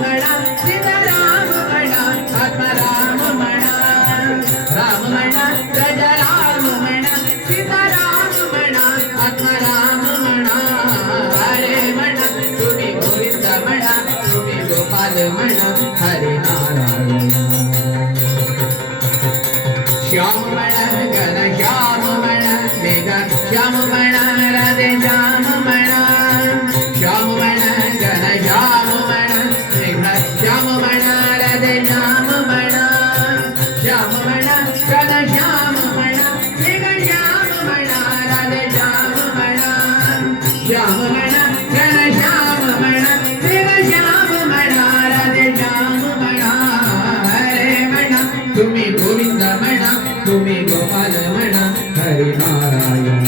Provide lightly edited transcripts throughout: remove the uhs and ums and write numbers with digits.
म्हणा सीताराम म्हणा आत्माराम म्हणा राम म्हणा गजराम म्हणा सीताराम म्हणा आत्माराम म्हणा हरे म्हणा तुम्ही गोविंद म्हणा तुम्ही गोपाल म्हणा हरे नारायण श्याम म्हणा घनश्याम म्हणा मेघ श्याम म्हणा राधे श्याम म्हणा श्याम म्हणा घनश्याम म्हणा मेघ श्याम म्हणा राधे श्याम म्हणा श्याम म्हणा घनश्याम म्हणा मेघ श्याम म्हणा राधे श्याम म्हणा श्याम म्हणा घनश्याम म्हणा मेघ श्याम म्हणा राधे श्याम म्हणा हरे म्हणा तुम्ही गोविंद म्हणा तुम्ही गोपाल म्हणा हरे नारायण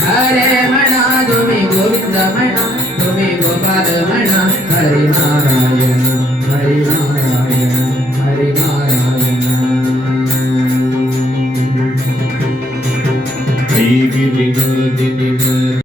हरे म्हणा तुम्ही गोविंद म्हणा तुम्ही गोपाल म्हणा हरे नारायण हरे नारायण